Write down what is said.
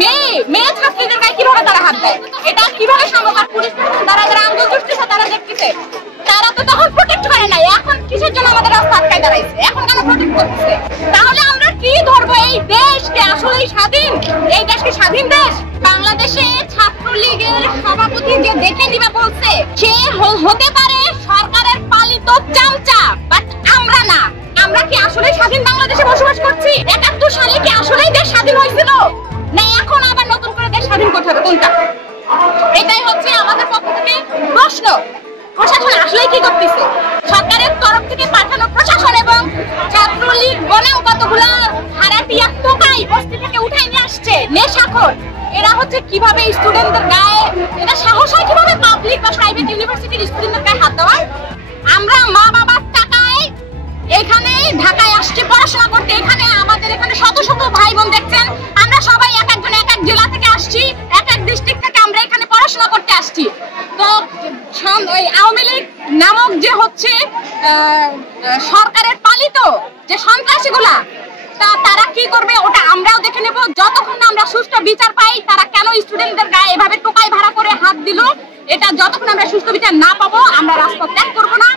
মেয়ে মেয়ে ছাত্রীদের গায়ে কিভাবে তারা হাত দেয়, এটা কিভাবে সম্ভব? আর পুলিশ তারা যারা আন্দোলন করতেছে তারা দেখতেছে, তারা তো তখন প্রোটেক্ট করে নাই। এখন কিসের জন্য আমাদের রাস্তা আটকায় দাঁড়াইছে? এখন কেন প্রোটেক্ট করতেছে? তাহলে আমরা কি ধরবো? এই দেশকে আসলেই স্বাধীন? এই দেশকে স্বাধীন দেশ? বাংলাদেশে ছাত্রলীগের সভাপতি যে দেখে দিবে বলছে, সে হতে পারে সরকারের পালিত চামচা, বাট আমরা না। আমরা কি আসলে স্বাধীন বাংলাদেশে বসবাস করছি? ৭১ সালে কি আসলেই দেশ স্বাধীন হয়েছিল, না এখন আবার নতুন করে দেশ স্বাধীন করতে হবে? কোনটা? এটাই হচ্ছে আমাদের পক্ষ থেকে প্রশ্ন। প্রশাসন আসলে কি করতেছে? সরকারের তরফ থেকে পাঠানো প্রশাসন এবং ছাত্রলীগ বনাম কতগুলো হারাটিয়া টোকাই বস্তি থেকে উঠাই নিয়ে আসছে নেশাখোর, এরা হচ্ছে কিভাবে স্টুডেন্টদের গায়ে, এটা সাহস হয় কিভাবে পাবলিক বা প্রাইভেট ইউনিভার্সিটির স্টুডেন্টদের গায়ে হাত দেওয়ার? আমরা মা বাবার টাকায় এখানে ঢাকায় আসছি পড়াশোনা করতে। এখানে আমাদের এখানে শত শত ভাই বোন দেখছেন, আমরা সবাই এক একজন এক এক জেলা থেকে আসছি, এক এক ডিস্ট্রিক্ট থেকে আমরা এখানে পড়াশোনা করতে আসছি। তো ওই আওয়ামী লীগ নামক যে হচ্ছে সরকারের পালিত যে সন্ত্রাসীগুলা, তারা কি করবে ওটা আমরাও দেখে নেব। যতক্ষণ না আমরা সুষ্ঠু বিচার পাই, তারা কেন স্টুডেন্টদের গায়ে এভাবে টোকাই ভাড়া করে হাত দিল, এটা যতক্ষণ আমরা সুষ্ঠু বিচার না পাবো আমরা রাজপথ ত্যাগ করবো না।